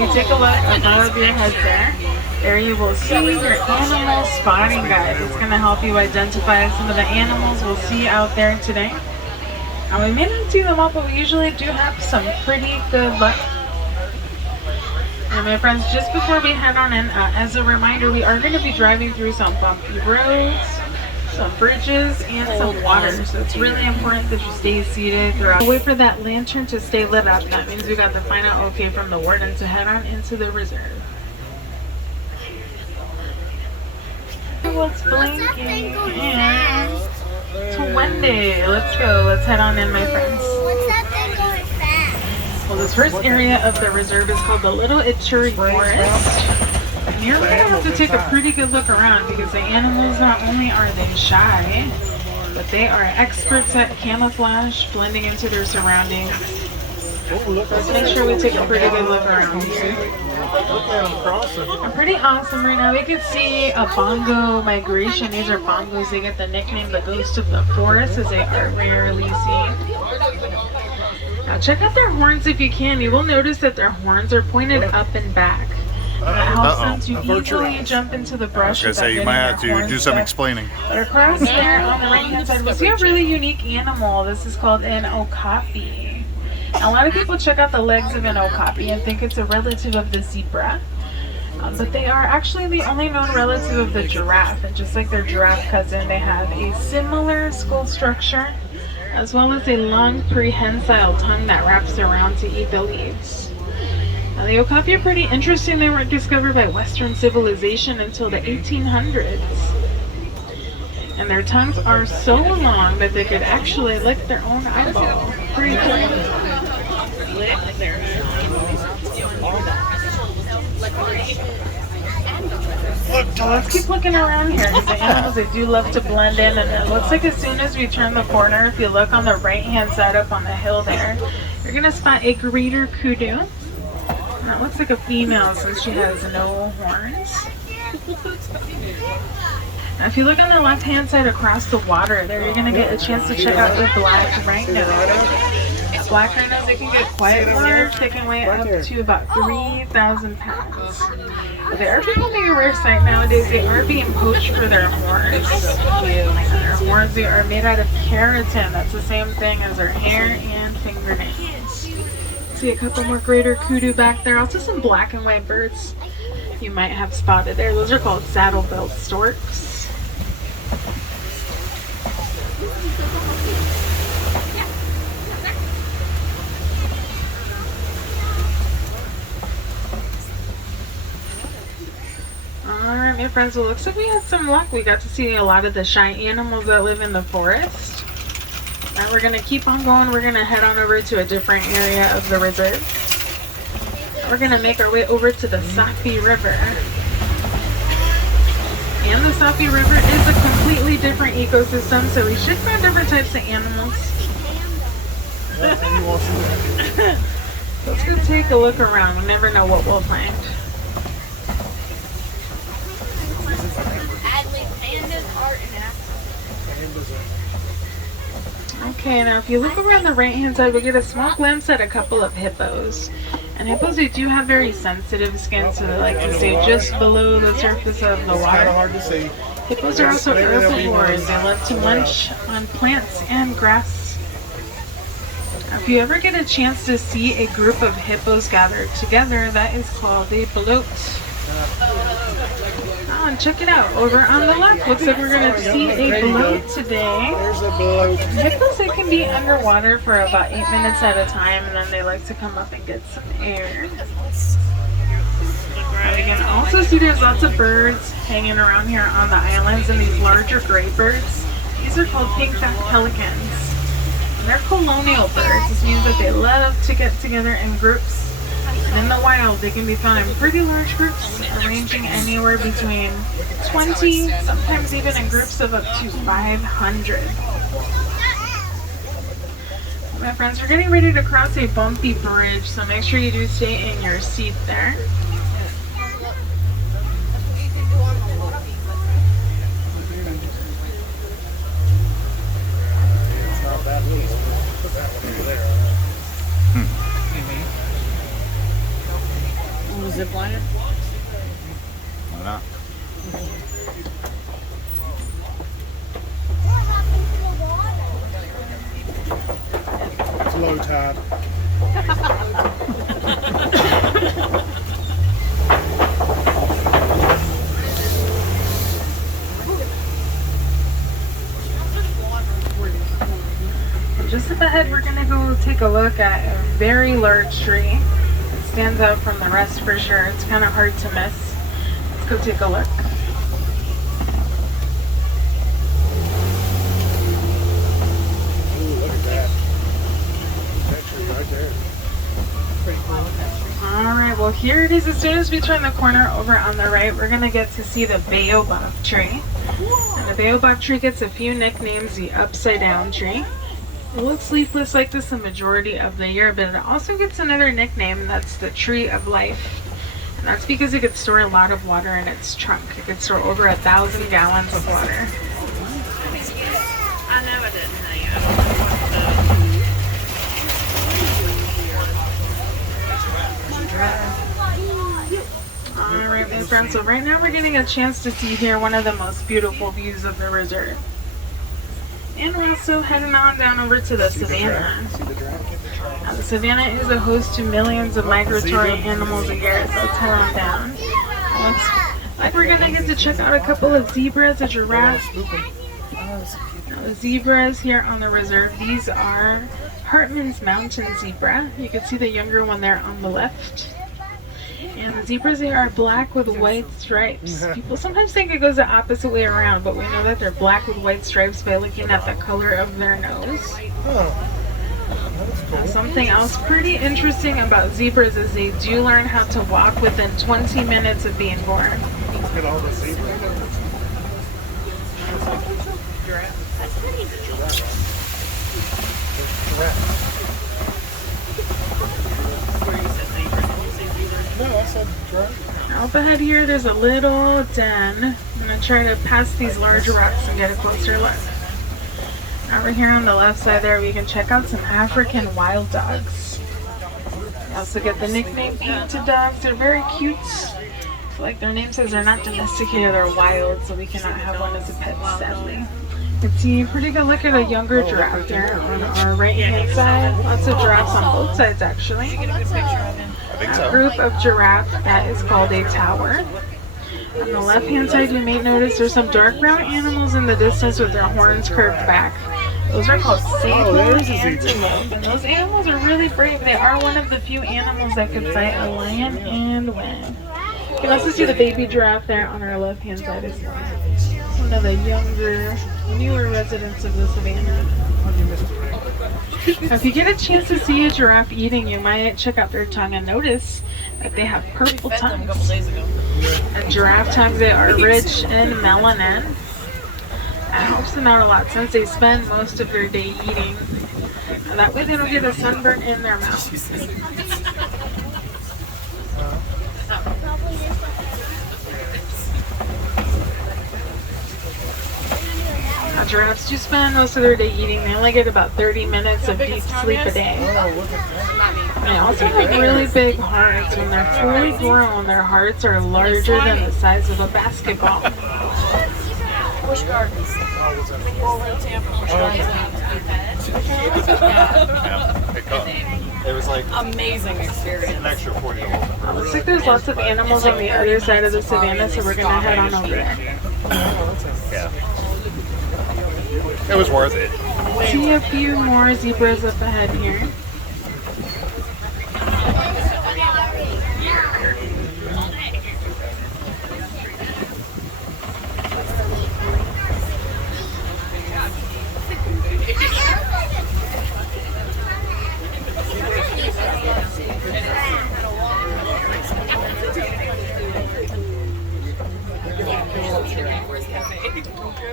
you take a look above your head there you will see your animal spotting guide. It's going to help you identify some of the animals we'll see out there today. And we may not see them all, but we usually do have some pretty good luck. And my friends, just before we head on in, as a reminder, we are going to be driving through some bumpy roads, some bridges, and some water. So it's really important that you stay seated throughout. Wait for that lantern to stay lit up. That means we got the final okay from the warden to head on into the reserve. What's blinking? And it's Wendy. Let's go. Let's head on in, my friends. Well, this first area of the reserve is called the Little Ichiri Forest. And you're going to have to take a pretty good look around because the animals, not only are they shy, but they are experts at camouflage, blending into their surroundings. Let's make sure we take a pretty good look around here. I'm pretty awesome right now. We can see a bongo migration. These are bongos. They get the nickname the ghost of the forest as they are rarely seen. Now check out their horns if you can. You will notice that their horns are pointed up and back. That helps them to easily jump into the brush. I was going to say, you might have to do some explaining. But across there on the right hand side, we see a really unique animal. This is called an Okapi. Now, a lot of people check out the legs of an Okapi and think it's a relative of the zebra. But they are actually the only known relative of the giraffe. And just like their giraffe cousin, they have a similar skull structure, as well as a long prehensile tongue that wraps around to eat the leaves. Now, the Okapi are pretty interesting. They weren't discovered by Western civilization until the 1800s. And their tongues are so long that they could actually lick their own eyeball. Pretty cool. Well, let's keep looking around here because the animals, they do love to blend in, and it looks like as soon as we turn the corner, if you look on the right hand side up on the hill there, you're going to spot a greater kudu. And that looks like a female since she has no horns. Now if you look on the left hand side across the water there, you're going to get a chance to check out the black rhino. Black rhinos, they can get quite large. They can weigh up to about 3,000 pounds. They are becoming a rare sight nowadays. They are being poached for their horns. Their horns, they are made out of keratin. That's the same thing as their hair and fingernails. See a couple more greater kudu back there. Also some black and white birds you might have spotted there. Those are called saddle-billed storks. Alright, my friends, well, it looks like we had some luck. We got to see a lot of the shy animals that live in the forest. Now we're going to keep on going. We're going to head on over to a different area of the reserve. We're going to make our way over to the Sofie River. And the Sofie River is a completely different ecosystem, so we should find different types of animals. Let's go take a look around. We never know what we'll find. Okay, now if you look over on the right hand side, we get a small glimpse at a couple of hippos. And hippos, they do have very sensitive skin, so they like to stay just below the surface of the water. Hippos are also herbivores. They love to munch on plants and grass. Now, if you ever get a chance to see a group of hippos gathered together, that is called a bloat. Oh, and check it out. Over on the left, looks like we're going to see a bloat today. Hippos, they can be underwater for about 8 minutes at a time, and then they like to come up and get some air. And we can also see there's lots of birds hanging around here on the islands, and these larger gray birds, these are called pink-backed pelicans. And they're colonial birds. This means that they love to get together in groups. And in the wild, they can be found in pretty large groups, ranging anywhere between 20, sometimes even in groups of up to 500. My friends, we're getting ready to cross a bumpy bridge, so make sure you do stay in your seat there. zip line it? Why not? It's low tide. Just up ahead, we're gonna go take a look at a very large tree. It stands out from the rest for sure. It's kind of hard to miss. Let's go take a look. Ooh, look at that. That tree right there. Pretty cool. All right, well here it is. As soon as we turn the corner over on the right, we're gonna get to see the Baobab Tree. And the Baobab Tree gets a few nicknames. The upside down tree. It looks leafless like this the majority of the year, but it also gets another nickname, and that's the Tree of Life. And that's because it could store a lot of water in its trunk. It could store over 1,000 gallons of water. I know I didn't hang Alright, my friends, so right now we're getting a chance to see here one of the most beautiful views of the reserve. And we're also heading on down over to the savannah. See the dragon? Now, the savannah is a host to millions of migratory animals a year, so let's head on down. Looks like we're gonna get to check out a couple of zebras, a giraffe. Now, the zebras here on the reserve, these are Hartman's mountain zebra. You can see the younger one there on the left. And the zebras, they are black with white stripes. People sometimes think it goes the opposite way around, but we know that they're black with white stripes by looking at the color of their nose. Oh, that's cool. Now, something else pretty interesting about zebras is they do learn how to walk within 20 minutes of being born. Look at all the zebra. Giraffe. No, I said giraffe. Now, up ahead here, there's a little den. I'm going to try to pass these large rocks and get a closer look. Over here on the left side there, we can check out some African wild dogs. We also get the nickname painted dogs. They're very cute. Like their name says, they're not domesticated, they're wild, so we cannot have one as a pet, sadly. You can see a pretty good look at a younger giraffe there on our right hand side. Lots of giraffes on both sides, actually. I think A so. group of giraffe that is called a tower. On the left hand side, you may notice there's some dark brown animals in the distance with their horns curved back. Those are called sable there's a zebra. antelope, and those animals are really brave. They are one of the few animals that can fight a lion and win. You can also see the baby giraffe there on our left hand side as well. One of the younger, newer residents of the savannah. Now, if you get a chance to see a giraffe eating, you might check out their tongue and notice that they have purple tongues. And giraffe tongues, they are rich in melanin. That helps them out a lot since they spend most of their day eating. And that way they don't get a sunburn in their mouth. Now, giraffes do spend most of their day eating. They only get about 30 minutes of deep sleep a day. Oh, look at that. They also have really big hearts. When they're fully grown, their hearts are larger than the size of a basketball. Busch Gardens. Oh, what's that? Yeah, pick up. It was like Amazing experience. an extra $40. Looks like there's lots of animals on the other side of the savannah, so we're gonna head on over there. Yeah. It was worth it. See a few more zebras up ahead here.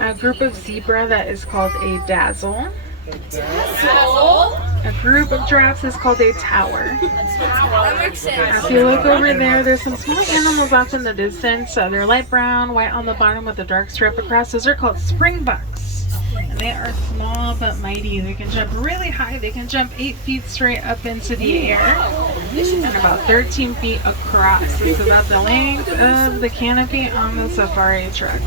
A group of zebra that is called a dazzle. A group of giraffes is called a tower. Now, if you look over there, there's some small animals off in the distance. They're light brown, white on the bottom with a dark stripe across. Those are called springbucks. And They are small but mighty. They can jump really high. They can jump 8 feet straight up into the air and about 13 feet across. It's about the length of the canopy on the safari truck.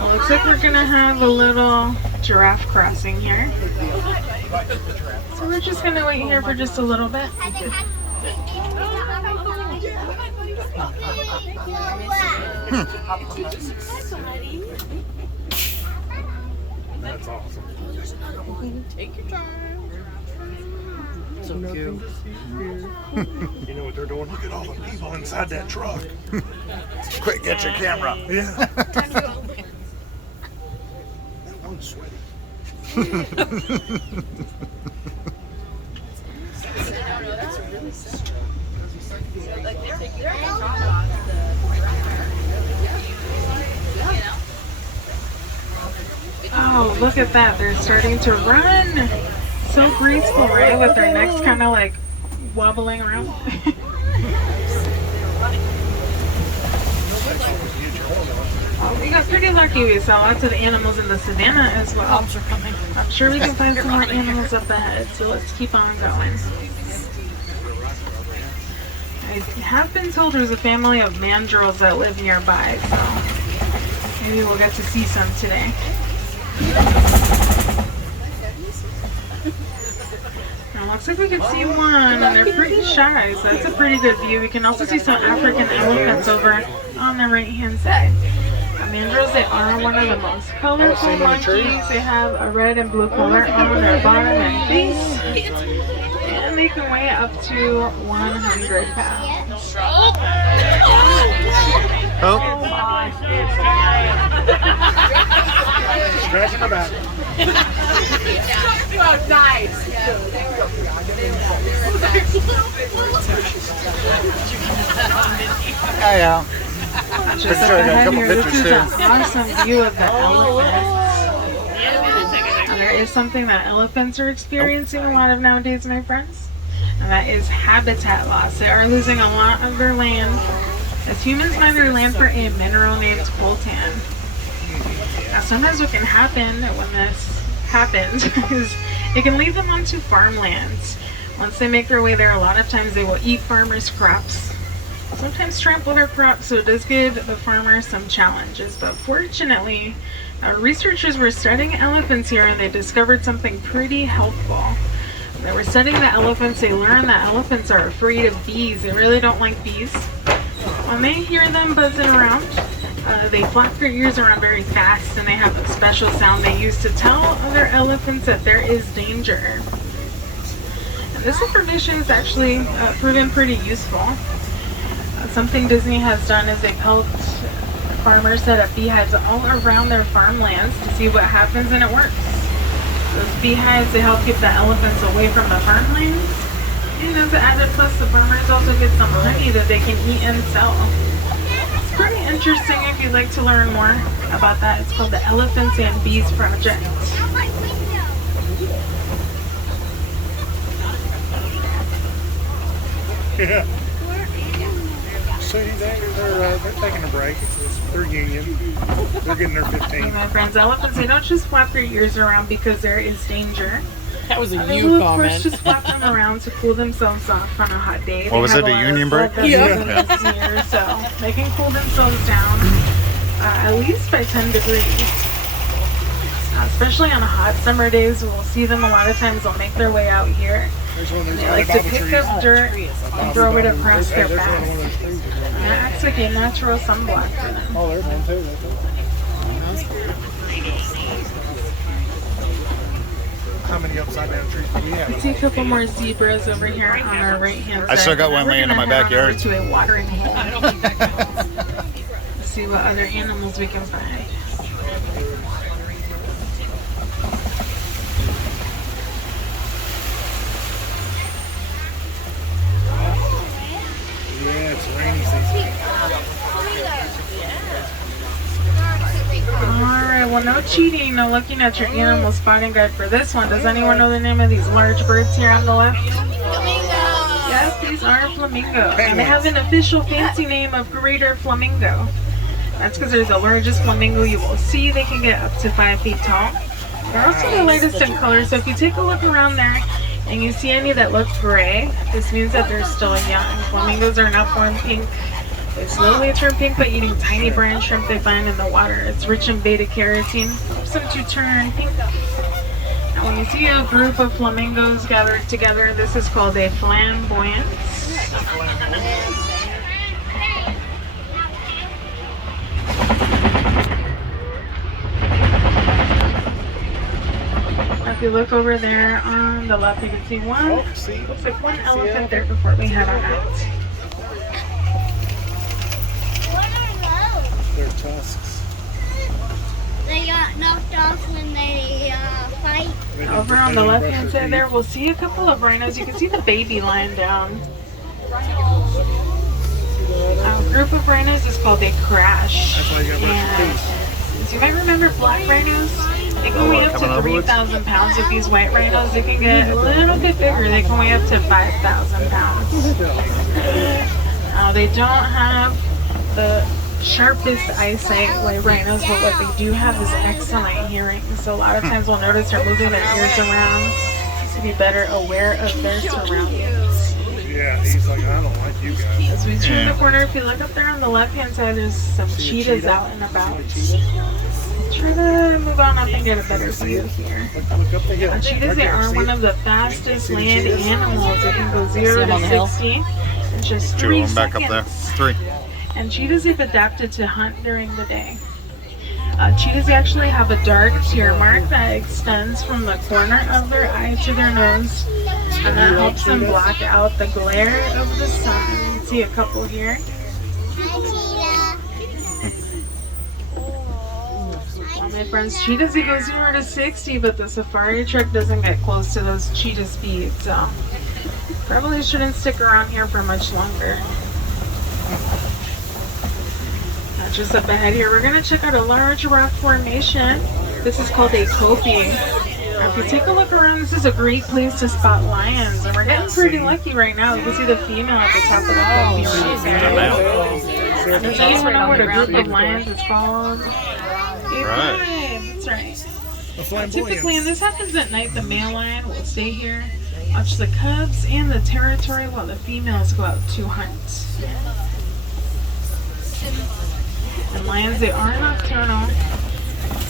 Well, looks like we're gonna have a little giraffe crossing here. So we're just gonna wait here for just a little bit. That's awesome. Take your time. So cute. You know what they're doing? Look at all the people inside that truck. Quick, get your camera. Yeah. That one's sweaty. Oh, look at that. They're starting to run. So graceful, right? With their necks kind of like wobbling around. Oh, we got pretty lucky. We saw lots of animals in the savannah as well. I'm sure we can find some more animals up ahead, so let's keep on going. I have been told there's a family of mandrills that live nearby, so maybe we'll get to see some today. Now, looks like we can see one, and they're pretty shy, so that's a pretty good view. We can also see some African elephants over on the right-hand side. Mandrills, they are one of the most colorful monkeys. They have a red and blue color on their bottom and face, and they can weigh up to 100 pounds. Oh. Scratching my back. Oh, nice. Yeah. Just up ahead here, this is an awesome view of the elephants. There is something that elephants are experiencing a lot of nowadays, my friends, and that is habitat loss. They are losing a lot of their land as humans find their land for a mineral named coltan. Now, sometimes what can happen when this happens is it can lead them onto farmlands. Once they make their way there, a lot of times they will eat farmers' crops, sometimes trample their crops, so it does give the farmers some challenges. But fortunately, researchers were studying elephants here and they discovered something pretty helpful. They were studying the elephants. They learned that elephants are afraid of bees. They really don't like bees. When they hear them buzzing around, they flap their ears around very fast, and they have a special sound they use to tell other elephants that there is danger. And this information is actually proven pretty useful. Something Disney has done is they've helped farmers set up beehives all around their farmlands to see what happens, and it works. Those beehives, they help keep the elephants away from the farmlands. And as an added plus, the farmers also get some honey that they can eat and sell. It's pretty interesting if you'd like to learn more about that. It's called the Elephants and Bees Project. Yeah. See, they're taking a break. It's their union. They're getting their 15. And my friends, elephants, they don't just flap their ears around because there is danger. That was a They you will, of comment. course, just flap them around to cool themselves off on a hot day. What was They it, have a lot of union break? blood vessels in this ear, so they can cool themselves down at least by 10 degrees. Especially on hot summer days, we'll see them a lot of times. They'll make their way out here. There's one of those They like to Baobab pick trees. up dirt and throw it across their There's back. one of those trees. And that acts like a natural sunblock for them. Oh, there's one too. That's it. How many upside down trees do we I have? see a couple more zebras over here on our right hand side. I still got Now one we're laying in gonna my head on backyard. over to a watering hole. Let's see what other animals we can find. Yeah, it's rainy season. Alright, well, no cheating, no looking at your animal spotting guide for this one. Does anyone know the name of these large birds here on the left? Yes, these are flamingos. And they have an official fancy name of greater flamingo. That's because they're the largest flamingo you will see. They can get up to 5 feet tall. They're also the lightest in color, so if you take a look around there and you see any that look gray, this means that they're still young. Flamingos are not born pink. They slowly turn pink by eating tiny brine shrimp they find in the water. It's rich in beta carotene, helps them to turn pink. Now when you see a group of flamingos gathered together, this is called a flamboyance. If you look over there on the left, you can see one. Looks like one elephant there before we head on out. What are those? They're tusks. They got knocked off when they fight. Over on the left-hand side there, we'll see a couple of rhinos. You can see the baby lying down. A group of rhinos is called a crash. That's why you got to brush your teeth. And as you might remember, black rhinos, they can weigh up to 3,000 pounds. With these white rhinos, they can get a little bit bigger. They can weigh up to 5,000 pounds. They don't have the sharpest eyesight like rhinos, but what they do have is excellent hearing. So a lot of times we'll notice they're moving their ears around to be better aware of their surroundings. Yeah, he's like, I don't like you guys. As we turn the corner, if you look up there on the left-hand side, there's some cheetahs out and about. Try to move on up and get a better view here. Look up the hill. Cheetahs, they are one of the fastest land animals. They can go 0 to 60 in just 3 Two, back seconds. up there. 3. And cheetahs have adapted to hunt during the day. Cheetahs actually have a dark tear mark that extends from the corner of their eye to their nose, and that helps them block out the glare of the sun. You can see a couple here. Well, my friends, cheetahs, they go 0 to 60, but the safari truck doesn't get close to those cheetah speeds, so probably shouldn't stick around here for much longer. Just up ahead here, we're going to check out a large rock formation. This is called a Okapi. Now, if you take a look around, this is a great place to spot lions, and we're getting pretty lucky right now. You can see the female at the top of the Okapi right there. Does anyone know what a group of lions is called? Right. That's right. Typically, and this happens at night, the male lion will stay here, watch the cubs and the territory while the females go out to hunt. And lions, they are nocturnal.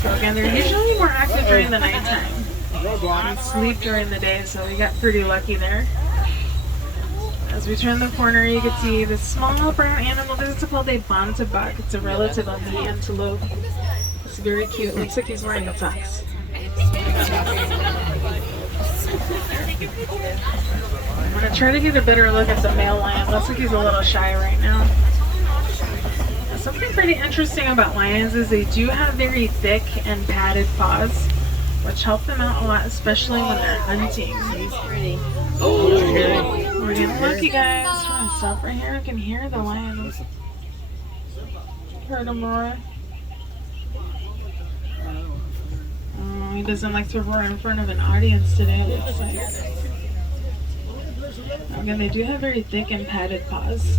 So again, they're usually more active during the nighttime and sleep during the day, so we got pretty lucky there. As we turn the corner, you can see this small brown animal. This is called a bontebok. It's a relative of the antelope. It's very cute. It looks like he's wearing socks. I'm going to try to get a better look at the male lion. Looks like he's a little shy right now. Something pretty interesting about lions is they do have very thick and padded paws, which help them out a lot, especially when they're hunting. He's pretty. We're getting lucky, guys. I'm gonna stop right here. I can hear the lion. Heard him roar. Oh, he doesn't like to roar in front of an audience today, it looks like. Again, they do have very thick and padded paws.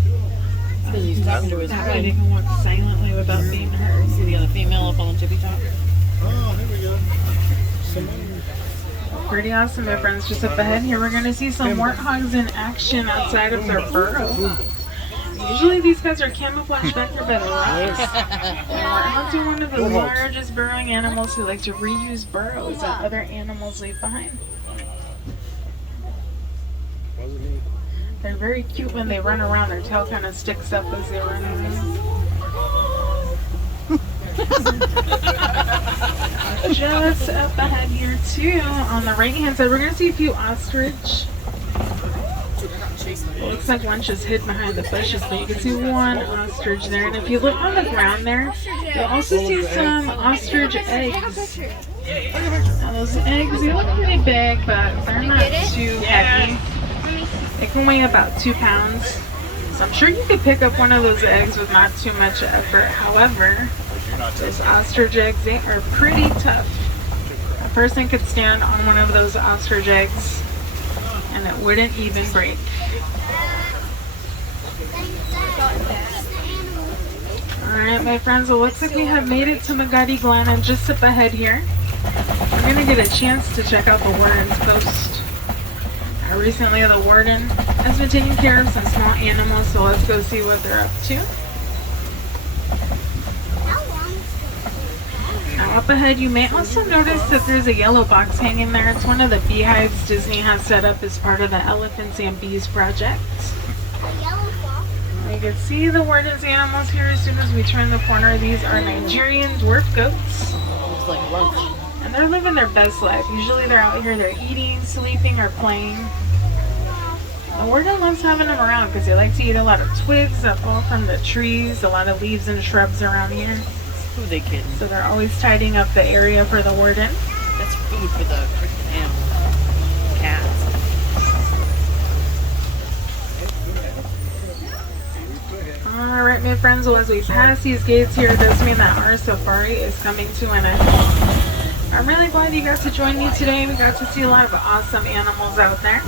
Because he's talking to his That way they friend. can walk silently without being heard. See the other female up on the tippy top? Oh, here we go. Pretty awesome, my friends. Just up ahead here, we're going to see some warthogs in action outside of their burrow. Usually these guys are camouflaged back there by the rocks. Warthogs are one of the largest burrowing animals who like to reuse burrows that other animals leave behind. They're very cute when they run around. Their tail kind of sticks up as they run around. Just up ahead here too, on the right hand side, we're going to see a few ostrich. It looks like one just hid behind the bushes, but you can see one ostrich there. And if you look on the ground there, you'll also see some ostrich eggs. Now those eggs, they look pretty big, but they're not too heavy. They can weigh about 2 pounds. So I'm sure you could pick up one of those eggs with not too much effort. However, those ostrich eggs, they are pretty tough. A person could stand on one of those ostrich eggs and it wouldn't even break. Alright, my friends, it looks like we have made it to Magati Glen, and just up ahead here, we're going to get a chance to check out the warden's post. Recently, the warden has been taking care of some small animals, so let's go see what they're up to. Now up ahead, you may also notice that there's a yellow box hanging there. It's one of the beehives Disney has set up as part of the Elephants and Bees project. You can see the warden's animals here as soon as we turn the corner. These are Nigerian dwarf goats. Looks like lunch. And they're living their best life. Usually they're out here, they're eating, sleeping, or playing. The warden loves having them around because they like to eat a lot of twigs that fall from the trees, a lot of leaves and shrubs around here. Who are they kidding? So they're always tidying up the area for the warden. That's food for the freaking animals. Cats. Alright, my friends, well, as we pass these gates here, it does mean that our safari is coming to an end. I'm really glad you got to join me today. We got to see a lot of awesome animals out there.